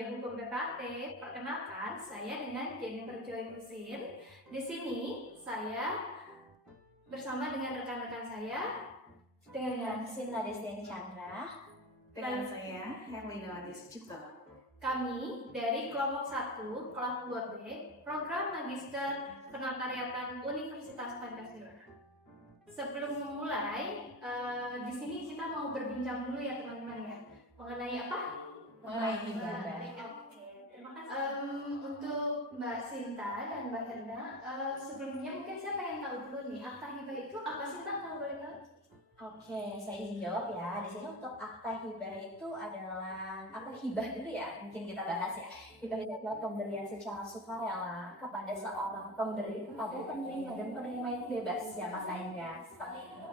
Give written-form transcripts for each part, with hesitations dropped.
media hukum PPAT. Perkenalkan, saya dengan Jennifer Joy Husin. Di sini saya bersama dengan rekan-rekan saya, dengan Sinta Destiani Chandra, dengan saya Herlina Sucipto. Kami dari kelompok 1, kelas 2B, program Magister Penatariatan Universitas Pancasila. Sebelum memulai, di sini kita mau berbincang dulu ya teman-teman ya, mengenai apa? Mengenai hibah. Oke, terima kasih. Untuk Mbak Sinta dan Mbak Herna, sebelumnya mungkin saya pengen tahu dulu nih, akta hibah itu apa sih, Sinta, kalau boleh tahu? Oke, saya izin jawab ya. Di sini untuk akta hibah itu adalah apa, hibah dulu ya, mungkin kita bahas ya. Hibah itu adalah pemberian secara sukarela kepada seorang pemberi kepada penerima, dan penerima itu bebas siapa saja, seperti itu.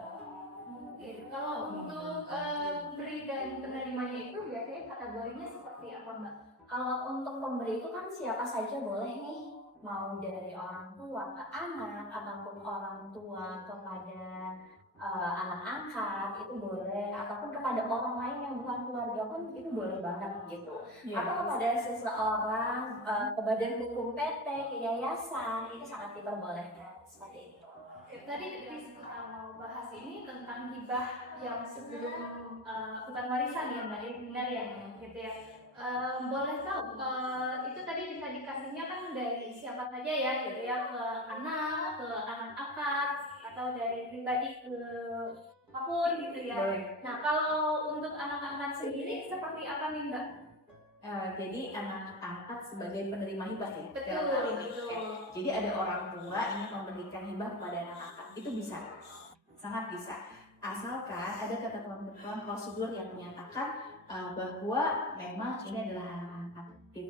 Oke, kalau untuk pemberi dan penerimanya itu biasanya kategorinya seperti apa, Mbak? Kalau untuk pemberi itu kan siapa saja boleh nih, mau dari orang tua ke anak ataupun orang tua kepada anak angkat itu boleh, ataupun kepada orang lain yang bukan keluarga pun itu boleh banget gitu. Atau kepada seseorang, ke badan hukum PT, ke yayasan, itu sangat diperbolehkan seperti itu. Tadi mau bahas ini tentang hibah yang sebelum bukan warisan ya Mbak, benar ya gitu ya. Boleh tahu itu tadi bisa dikasihnya kan dari siapa saja ya gitu ya, ke anak angkat, atau dari pribadi ke apapun gitu ya. Nah kalau untuk anak angkat sendiri seperti apa nih Mbak? Jadi anak angkat sebagai penerima hibah ya. Betul. Jadi ada orang tua ingin memberikan hibah kepada anak angkat, itu bisa, sangat bisa. Asalkan ada ketentuan prosedur yang menyatakan bahwa memang ini adalah anak angkat.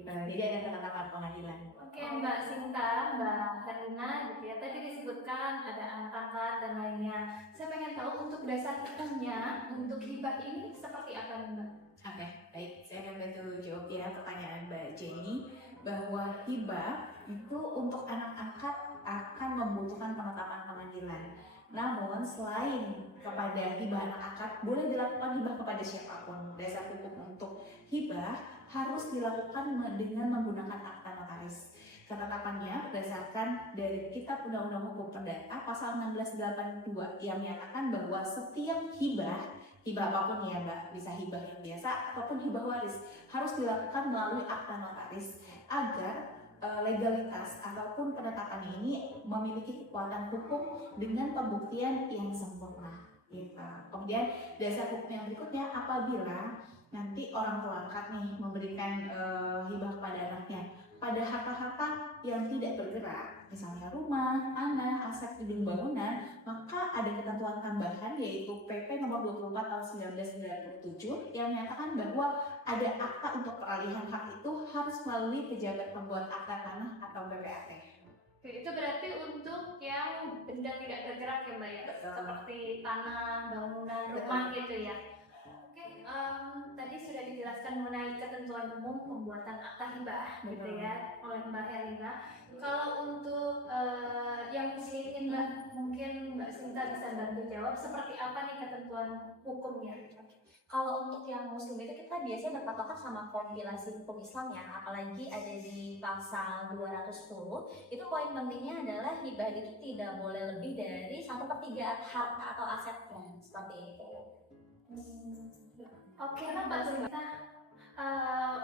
Jadi ada ketetapan pengadilan. Oke, Mbak Sinta, Mbak Herlina gitu ya, tadi disebutkan ada anak angkat dan lainnya. Saya pengen tahu untuk dasar hukumnya untuk hibah ini seperti apa nih Mbak? Oke, baik. Saya akan bantu jawab ya pertanyaan Mbak Jenny, bahwa hibah itu untuk anak angkat akan membutuhkan penetapan pengadilan. Namun selain kepada hibah anak angkat, boleh dilakukan hibah kepada siapapun. Dasar hukum untuk hibah harus dilakukan dengan menggunakan akta notaris. Ketetapannya berdasarkan dari Kitab Undang-Undang Hukum Perdata pasal 1682 yang menyatakan bahwa setiap hibah apapun ya Mbak, bisa hibah yang biasa ataupun hibah waris, harus dilakukan melalui akta notaris agar legalitas ataupun penetapan ini memiliki kekuatan hukum dengan pembuktian yang sempurna. Gitu. Kemudian dasar hukum yang berikutnya, apabila nanti orang tua angkat nih memberikan hibah kepada anaknya pada harta-harta yang tidak bergerak, misalnya rumah, tanah, aset gedung bangunan, maka ada ketentuan tambahan yaitu PP nomor 24 tahun 1997 yang menyatakan bahwa ada akta untuk peralihan hak itu harus melalui pejabat pembuat akta tanah atau PPAT. Oke, itu berarti untuk yang benda tidak bergerak ya Mbak ya? Betul. Seperti tanah, bangunan, rumah gitu ya. Oke, tadi sudah dijelaskan mengenai ketentuan umum pembuatan akta hibah gitu ya oleh Mbak Herlina. Kalau untuk yang muslim ini mungkin Mbak Sinta bisa bantu jawab seperti apa nih ketentuan hukumnya? Kalau untuk yang muslim itu kita biasanya berpatokan sama kompilasi hukum Islam ya, apalagi ada di pasal 210. Itu poin pentingnya adalah hibah itu tidak boleh lebih dari 1/3 harta atau asetnya, seperti itu. Oke, Mbak Sinta,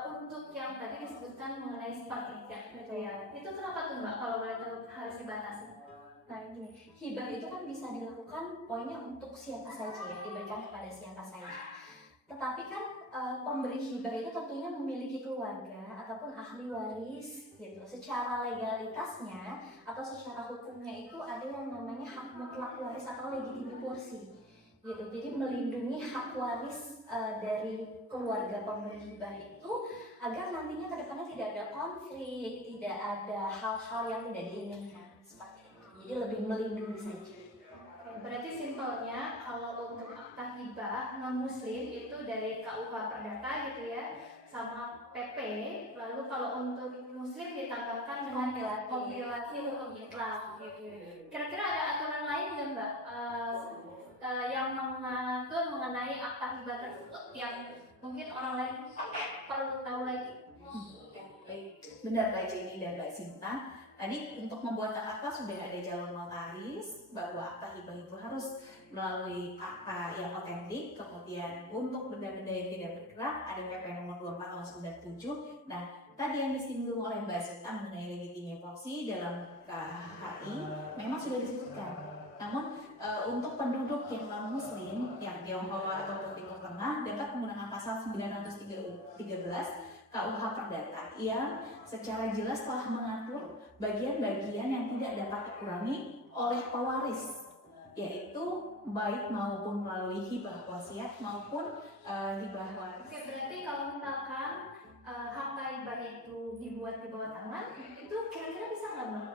untuk yang tadi disebutkan mengenai sepertiga gitu ya, itu kenapa tuh Mbak kalau boleh tahu harus dibatasi? Nah gini, hibah itu kan bisa dilakukan poinnya untuk siapa saja ya, diberikan kepada siapa saja. Tetapi kan pemberi hibah itu tentunya memiliki keluarga ataupun ahli waris gitu. Secara legalitasnya atau secara hukumnya itu ada yang namanya hak mutlak waris atau legitimasi gitu. Jadi melindungi hak waris dari keluarga pemberi hibah itu agar nantinya ke depannya tidak ada konflik, tidak ada hal-hal yang tidak diinginkan seperti itu. Jadi lebih melindungi saja. Berarti simpelnya kalau untuk akta hibah non muslim itu dari KUH Perdata gitu ya sama PP, lalu kalau untuk muslim ditambahkan dengan kompilasi hukum Islam gitu. Kira-kira ada aturan lain nggak Mbak yang mengatur mengenai akta hibah tersebut yang mungkin orang lain perlu tahu lagi? benar Mbak Jenny dan Mbak Sinta. Tadi untuk membuat akta sudah ada jalur notaris bahwa akta hibah itu harus melalui akta yang otentik. Kemudian untuk benda-benda yang tidak bergerak ada PP nomor 24 tahun 97. Nah, tadi yang disinggung oleh Mbak Sinta mengenai legitimasi porsi dalam KHI memang sudah disebutkan. Namun untuk penduduk yang non muslim yang Tionghoa ataupun Timur Tengah dapat menggunakan pasal 913 KUH Perdata yang secara jelas telah mengatur bagian-bagian yang tidak dapat dikurangi oleh pewaris, yaitu baik maupun melalui hibah wasiat maupun hibah waris. Oke, berarti kalau misalkan harta hibah itu dibuat di bawah tangan, itu kira-kira bisa nggak Bang?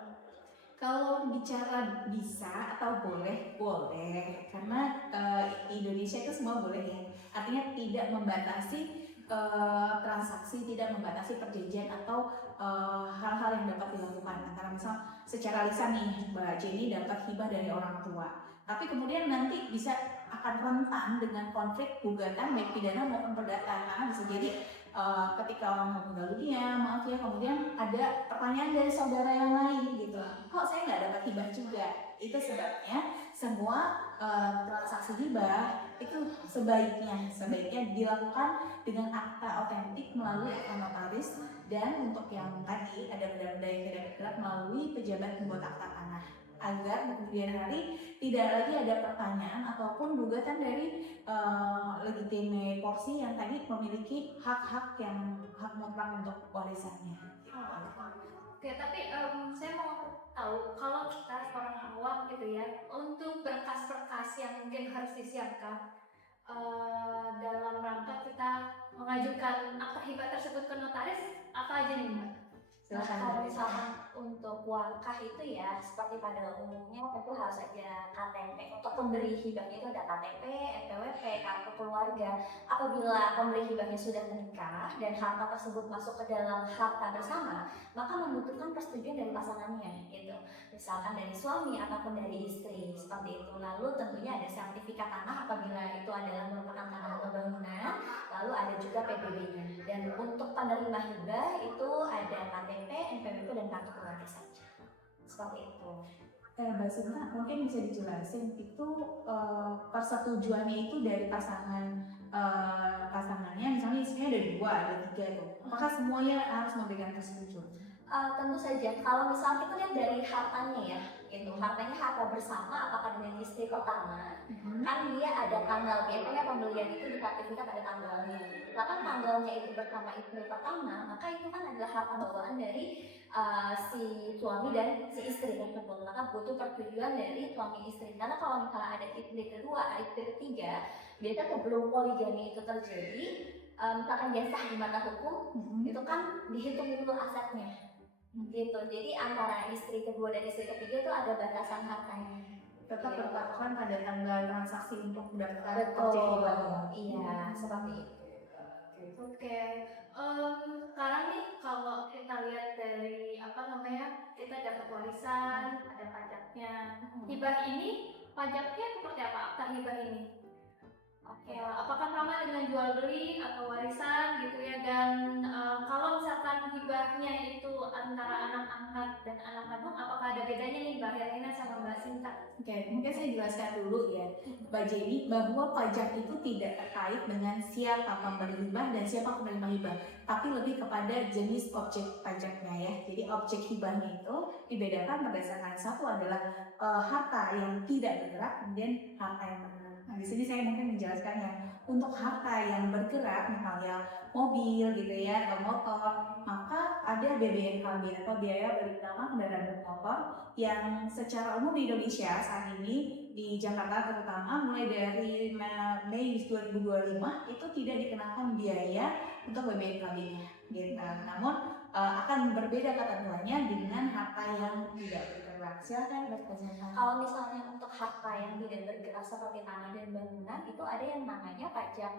Kalau bicara bisa atau boleh, boleh. Karena Indonesia itu semua boleh ya. Artinya tidak membatasi transaksi, tidak membatasi perjanjian atau hal-hal yang dapat dilakukan. Antara misal secara lisan nih, Mbak Jenny dapat hibah dari orang tua. Tapi kemudian nanti bisa akan rentan dengan konflik gugatan baik pidana maupun perdata. Karena bisa jadi ketika orang meninggal dunia, maaf ya, kemudian ada pertanyaan dari saudara yang lain gitu, kok saya nggak dapat hibah juga. Itu sebabnya semua transaksi hibah itu sebaiknya dilakukan dengan akta otentik melalui akta notaris, dan untuk yang tadi ada benda-benda yang tidak bergerak melalui pejabat pembuat akta tanah, agar kemudian hari tidak lagi ada pertanyaan ataupun gugatan dari legitimasi porsi yang tadi memiliki hak-hak yang hak mutlak untuk warisannya. Oke, tapi saya mau tahu kalau kita seorang awam gitu ya, untuk berkas-berkas yang mungkin harus disiapkan dalam rangka kita mengajukan akta hibah tersebut ke notaris, apa aja nih Mbak? Nah, kalau misalkan untuk wakaf itu ya seperti pada umumnya tentu harus ada KTP. Untuk pemberi hibahnya itu ada KTP, NPWP, kartu keluarga. Apabila pemberi hibahnya sudah menikah dan harta tersebut masuk ke dalam harta bersama, maka membutuhkan persetujuan dari pasangannya gitu. Misalkan dari suami ataupun dari istri seperti itu. Lalu tentunya ada sertifikat tanah apabila itu adalah merupakan tanah atau bangunan. Lalu ada juga PBB-nya. Dan untuk penerima hibah itu ada KTP, NPWP dan kartu keluarga saja. Seperti itu. Mbak Sinta mungkin bisa dijelasin itu persetujuannya itu dari pasangannya, misalnya istrinya ada 2, ada 3 itu. Apakah semuanya harus memberikan persetujuan? Tentu saja. Kalau misalnya kita lihat dari hartanya ya, itu hartanya harta bersama apakah dengan istri pertama, kan dia ada tanggal, biasanya pembelian itu di sertifikat ada tanggalnya. Misalkan tanggalnya itu bersama istri pertama, maka itu kan adalah harta bawaan dari si suami dan si istri tersebut. Maka butuh persetujuan dari suami istri. Karena kalau misalnya ada istri kedua, istri ketiga, biasanya sebelum poligami itu terjadi, misalkan dia sah di mata hukum, itu kan dihitung dulu asetnya. Gitu. Jadi antara istri kedua dan istri ketiga itu ada batasan hartanya. Tetap berpatokan pada tanggal transaksi untuk mendaftar Betul. objek hibah. Iya, seperti itu. Oke, sekarang nih kalau kita lihat dari kita dapat warisan, ada pajaknya. Hibah ini pajaknya seperti apa akta hibah ini? Oke, apakah sama dengan jual beli atau warisan gitu ya? Dan kalau misalkan hibahnya itu antara anak angkat dan anak kandung, apakah ada bedanya nih Mbak Herlina sama Mbak Sinta? Oke, mungkin saya jelaskan dulu ya, Mbak Jenny, bahwa pajak itu tidak terkait dengan siapa pemberi hibah dan siapa penerima hibah, tapi lebih kepada jenis objek pajaknya ya. Jadi objek hibahnya itu dibedakan berdasarkan satu adalah harta yang tidak bergerak, kemudian harta yang bergerak. Nah, di sini saya mungkin menjelaskan yang untuk harta yang bergerak, misalnya mobil gitu ya atau motor, maka ada BBNKB atau biaya bagi utama kendaraan bermotor yang secara umum di Indonesia saat ini di Jakarta terutama mulai dari Mei 2025 itu tidak dikenakan biaya untuk BBNKB-nya gitu. Namun akan berbeda ketentuannya dengan harta yang tidak bergerak. Silakan bertanya. Kalau misalnya untuk harta yang tidak bergerak seperti tanah dan bangunan itu ada yang namanya pajak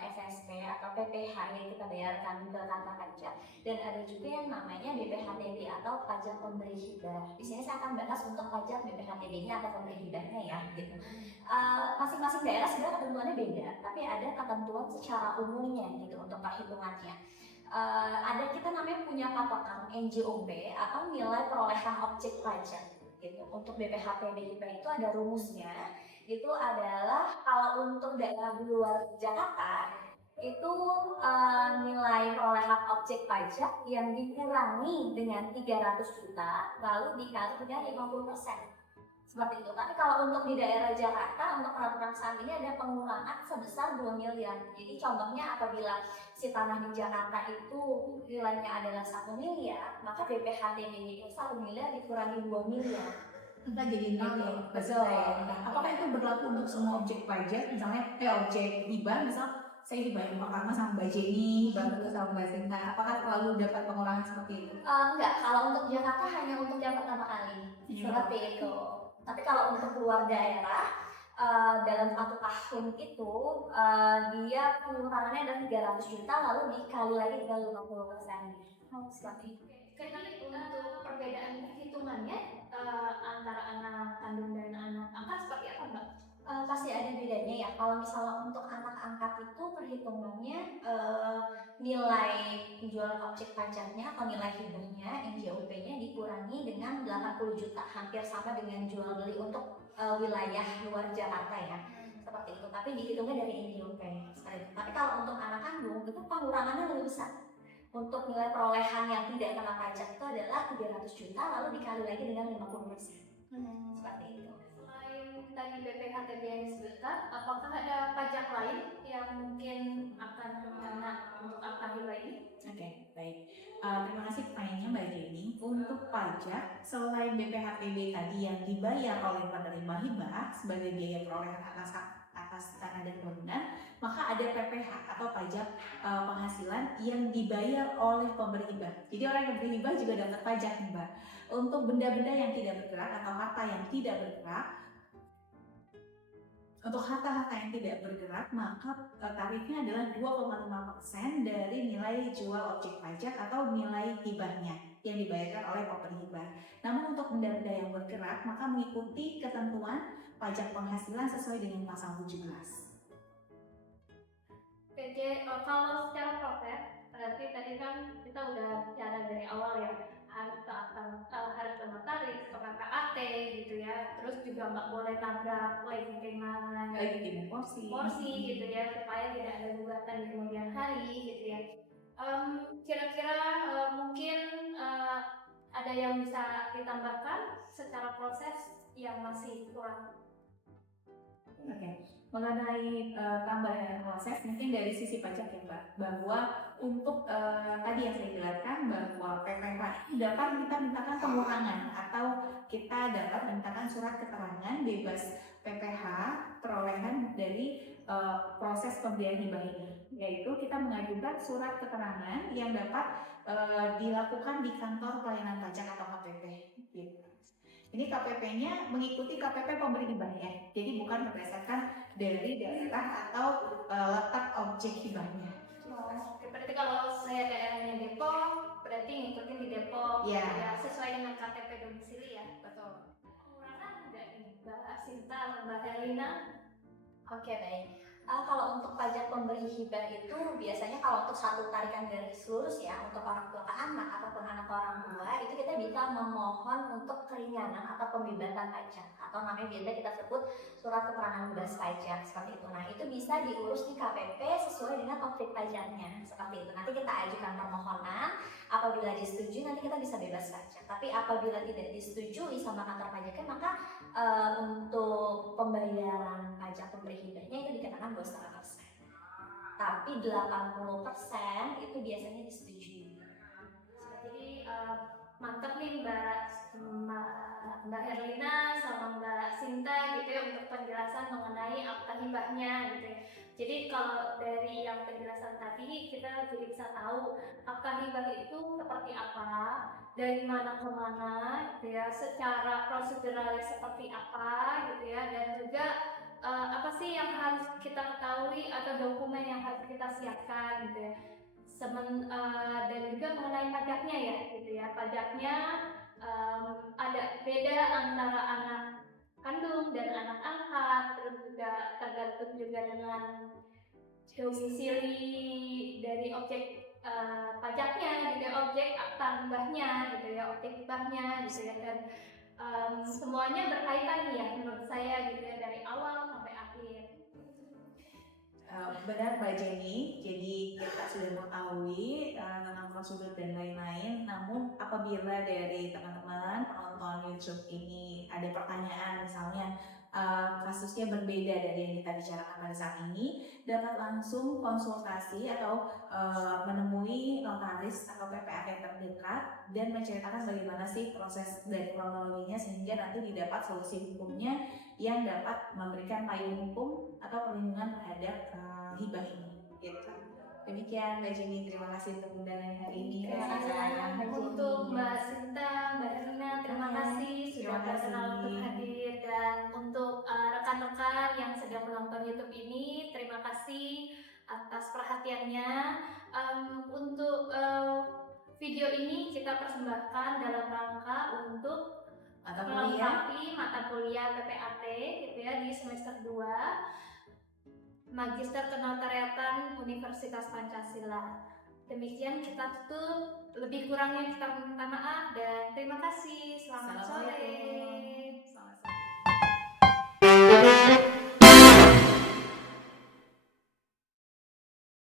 SSP atau PPh yang kita bayarkan ke kantor pajak, dan ada juga yang namanya BPHTB atau pajak pemberi hibah. Di sini saya akan bahas untuk pajak BPHTB-nya atau pemberi hibahnya ya gitu. Masing-masing daerah sebenarnya ketentuannya beda, tapi ada ketentuan secara umumnya gitu untuk perhitungannya. ada kita namanya punya patokan NJOP atau nilai perolehan objek pajak gitu. Untuk BPHTB hibah itu ada rumusnya, itu adalah kalau untuk daerah di luar Jakarta itu nilai perolehan objek pajak yang dikurangi dengan 300 juta lalu dikali dengan 50%. Seperti itu. Tapi kalau untuk di daerah Jakarta, untuk peraturan saat ini ada pengurangan sebesar 2 miliar. Jadi contohnya apabila si tanah di Jakarta itu nilainya adalah 1 miliar, maka BPHTB itu 1 miliar dikurangi 2 miliar. Kita jadi nol ya, Betul. Nah, apakah itu berlaku untuk semua objek pajak? Misalnya, objek hibah, misal saya hibahin pertama sama Mbak Jenny, hibah kedua sama Mbak Sinta. Apakah selalu dapat pengurangan seperti itu? Enggak, kalau untuk Jakarta hanya untuk yang pertama kali. Seperti itu. Tapi kalau untuk luar daerah, dalam 1 tahun itu dia pengurangannya adalah 300 juta lalu dikali lagi dengan 50%. Seperti itu. Jadi untuk perbedaan perhitungannya antara anak kandung dan anak angkat seperti apa, Mbak? Pasti ada bedanya ya. Kalau misalnya untuk anak angkat itu perhitungannya nilai penjualan objek pajaknya atau nilai hibahnya NJOP-nya dikurangi dengan 80 juta, hampir sama dengan jual beli untuk wilayah luar Jakarta ya. Seperti itu. Tapi dihitungnya dari NJOP. Tapi kalau untuk anak kandung itu pengurangannya lebih besar. Untuk nilai perolehan yang tidak kena pajak itu adalah 300 juta lalu dikali lagi dengan 50%. Seperti itu. Tadi BPHTB yang disebutkan, apakah ada pajak lain yang mungkin akan kena untuk akta hibah ini? Oke, baik. Terima kasih pertanyaannya Mbak Jenny. Untuk pajak, selain BPHTB tadi yang dibayar oleh penerima hibah sebagai biaya perolehan atas tanah dan bangunan, maka ada PPH atau pajak penghasilan yang dibayar oleh pemberi hibah. Jadi orang yang beri hibah juga dapat pajak, Mbak. Untuk benda-benda yang tidak bergerak atau harta yang tidak bergerak, untuk harta-harta yang tidak bergerak, maka tarifnya adalah 2,5% dari nilai jual objek pajak atau nilai hibahnya yang dibayarkan oleh pemberi hibah. Namun untuk benda-benda yang bergerak, maka mengikuti ketentuan pajak penghasilan sesuai dengan pasal 17. Oke, kalau secara proses, berarti tadi kan kita udah bicara dari awal ya, harus ke notaris, ke KAT gitu ya, terus juga nggak boleh tabrak lempengan porsi gitu ya, supaya tidak ada gugatan di kemudian hari gitu ya. Kira-kira mungkin ada yang bisa ditambahkan secara proses yang masih kurang? Oke. Mengenai tambahan proses mungkin dari sisi pajak ya Mbak, bahwa untuk tadi yang saya jelaskan bahwa PPH dapat kita mintakan pengurangan atau kita dapat mintakan surat keterangan bebas PPH perolehan dari proses pemberian hibah ini, yaitu kita mengajukan surat keterangan yang dapat dilakukan di kantor pelayanan pajak atau KPP gitu. Ini KPP-nya mengikuti KPP pemberi hibah ya, jadi bukan berdasarkan dari daerah atau letak objek hibahnya. Berarti kalau saya daerahnya Depok, berarti ngikutin di Depok, ya, sesuai dengan KTP domisili ya. Betul. Pengurangan enggak nih, Mbak Sinta, Mbak Herlina? Oke, baik. Kalau untuk pajak pemberi hibah itu biasanya kalau untuk satu tarikan garis lurus ya, untuk orang tua ke anak ataupun anak ke orang tua itu kita bisa memohon untuk keringanan atau pembebasan pajak atau namanya biasa kita sebut surat keterangan bebas pajak seperti itu. Nah itu bisa diurus di KPP sesuai dengan objek pajaknya seperti itu. Nanti kita ajukan permohonan, apabila disetujui nanti kita bisa bebas pajak. Tapi apabila tidak disetujui sama kantor pajaknya maka untuk pembayaran pajak pemberi hibahnya itu dikenakan 2,5%. Tapi 80% itu biasanya disetujui. Jadi mantap nih Mbak Herlina sama Mbak Sinta gitu ya untuk penjelasan mengenai akta hibahnya gitu ya. Jadi kalau dari yang penjelasan tadi kita jadi bisa tahu akta hibah itu seperti apa, dari mana ke mana gitu ya, secara proseduralnya seperti apa gitu ya, dan juga apa sih yang harus kita ketahui atau dokumen yang harus kita siapkan gitu ya. Dan juga mengenai pajaknya ya gitu ya, pajaknya ada beda antara anak kandung dan anak angkat, terus juga tergantung juga dengan domisili dari objek pajaknya gitu ya, objek tambahnya gitu ya, objek hibahnya gitu ya, dan semuanya berkaitan nih ya menurut saya gitu ya, dari awal sampai akhir. Benar Mbak Jenny, jadi kita sudah mengetahui tentang prosedur dan lain-lain. Namun apabila dari teman-teman penonton YouTube ini ada pertanyaan, misalnya kasusnya berbeda dari yang kita bicarakan pada saat ini, dapat langsung konsultasi atau menemui notaris atau PPA yang terdekat dan menceritakan bagaimana sih proses dari kronologinya sehingga nanti didapat solusi hukumnya yang dapat memberikan payung hukum atau perlindungan terhadap hibah ini. Gitu. Demikian Mbak Jenny, terima kasih untuk undangan hari ini. Terima kasih Mbak Jenny. Untuk Mbak Sinta, Mbak Rina, terima kasih sudah Terima kasih. berkenan untuk hadir, dan untuk rekan-rekan yang sedang menonton YouTube ini, terima kasih atas perhatiannya. Untuk video ini kita persembahkan dalam rangka untuk Mata kuliah melengkapi mata kuliah PPAT gitu ya di semester 2 Magister Kenotariatan Universitas Pancasila. Demikian kita tutup, lebih kurangnya kita minta maaf dan terima kasih. Selamat sore. Assalamualaikum.